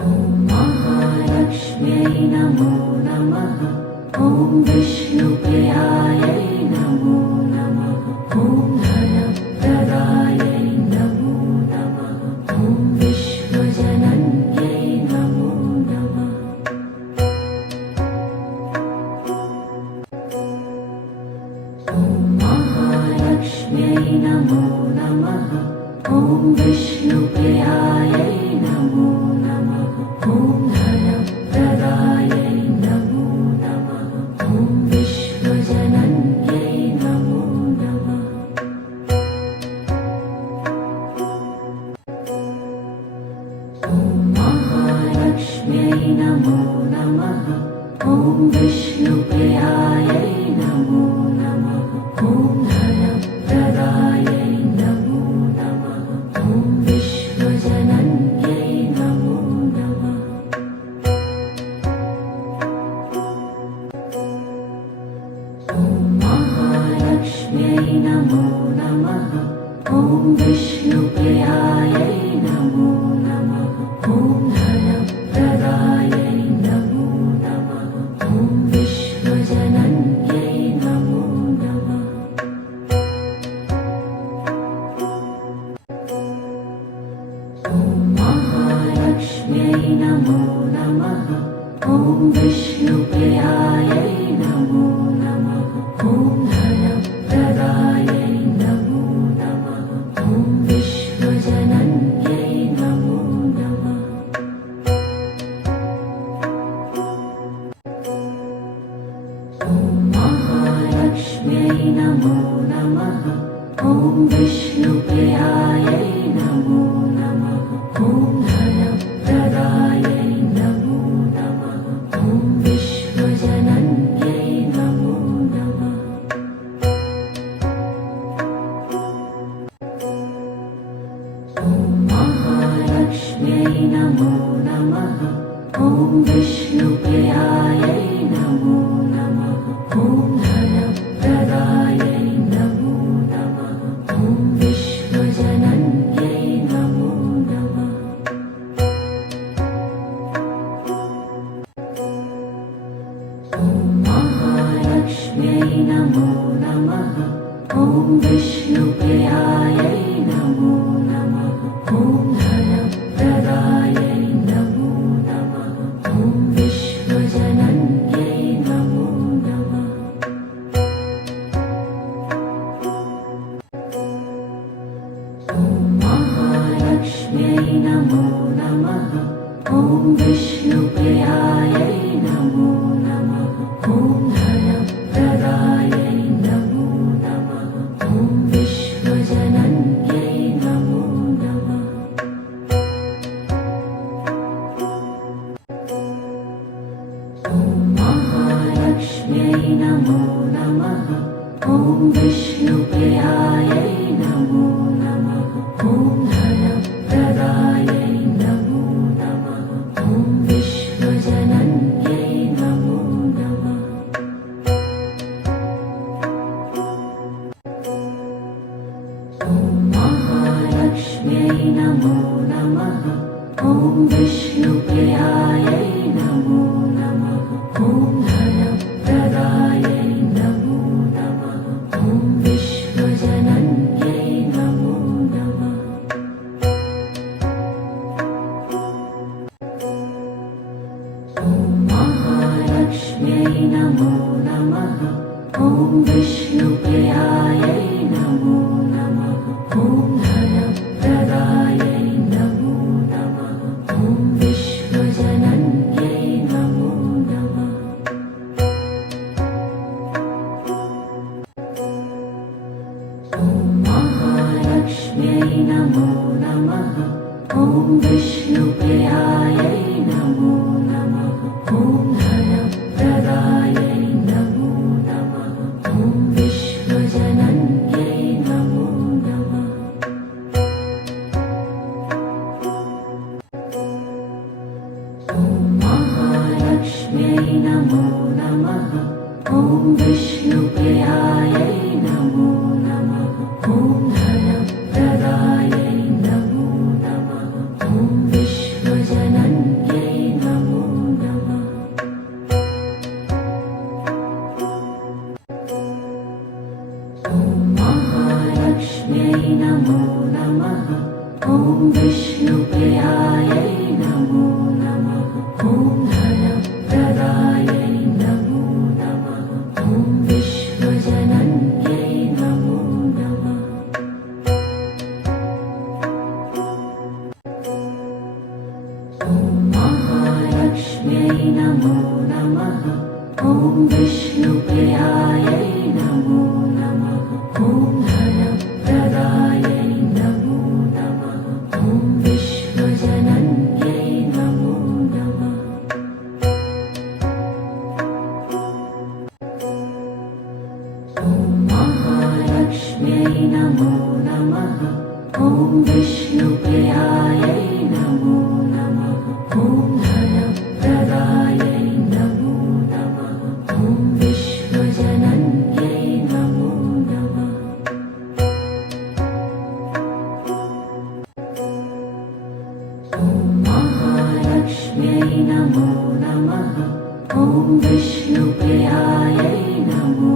महालक्ष्म्यै नमो नमः। ॐ विष्णुप्रियायै नमो नमः। ॐ धनप्रदायै नमो नमः। ॐ विश्वजनन्यै नमो नमः। ॐ महालक्ष्म्यै नमो नमः। ॐ विष्णुप्रियायै नमो नमः। ॐ धनप्रदायै नमो नमः। ॐ विश्वजनन्यै नमो नमः। ॐ महालक्ष्म्यै नमो नमः। ॐ विष्णुप्रियायै नमो नमः। ॐ धनप्रदायै नमो नमः। ॐ विश्वजनन्यै नमो नमः। ॐ महालक्ष्म्यै नमो नमः। ॐ विष्णुप्रियायै नमो नमः। ॐ धनप्रदायै नमो नमः। ॐ विश्वजनन्यै नमो नमः। ॐ महालक्ष्म्यै नमो नमः। ॐ विष्णुप्रियायै नमो नमः। ॐ धनप्रदायै नमो नमः। ॐ विश्वजनन्यै नमो नमः। ॐ महालक्ष्म्यै नमो नमः। ॐ विष्णुप्रियायै नमो नमः। ॐ धनप्रदायै नमो नमः। ॐ विश्वजनन्यै नमो नमः। ॐ महालक्ष्म्यै नमो नमः। ॐ विष्णुप्रियायै नमो नमः। ॐ धनप्रदायै नमो नमः। ॐ विश्वजनन्यै नमो नमः। ॐ महालक्ष्म्यै नमो नमः। ॐ विष्णुप्रियायै नमो नमः। ॐ धनप्रदायै नमो नमः। ॐ विश्वजनन्यै नमो नमः। ॐ महालक्ष्म्यै नमो नमः। ॐ विष्णुप्रियायै नमो नमः। ॐ धनप्रदायै नमो नमः। ॐ विश्वजनन्यै नमो नमः। ॐ महालक्ष्म्यै नमो नमः। ॐ विष्णुप्रियायै नमो नमः। ॐ धनप्रदायै नमो नमः। ॐ विश्वजनन्यै नमो नमः। ॐ महालक्ष्म्यै नमो नमः। ॐ विष्णुप्रियायै नमो नमः। ॐ धनप्रदायै नमो नमः। ॐ विश्वजनन्यै नमो नमः। ॐ महालक्ष्म्यै नमो नमः। ॐ विष्णुप्रियायै नमो नमः। ॐ धनप्रदायै नमो नमः। ॐ विश्वजनन्यै नमो नमः। ॐ महालक्ष्म्यै नमो नमः। ॐ विष्णुप्रियायै नमो नमः। ॐ धनप्रदायै नमो नमः। ॐ विश्वजनन्यै नमो नमः। ॐ महालक्ष्म्यै नमो नमः। ॐ विष्णुप्रियायै नमो नमः। ॐ धनप्रदायै नमो नमः। ॐ विश्वजनन्यै नमो नमः। ॐ विष्णुप्रियायै नमो नमः। ॐ धनप्रदायै नमो नमः। ॐ विश्वजनन्यै नमो नमः। ॐ महालक्ष्म्यै नमो नमः। ॐ विष्णुप्रियायै नमो नमः। ॐ धनप्रदायै नमो नमः। ॐ विश्वजनन्यै नमो नमः। ॐ महालक्ष्म्यै नमो नमः। ॐ विष्णुप्रियायै नमो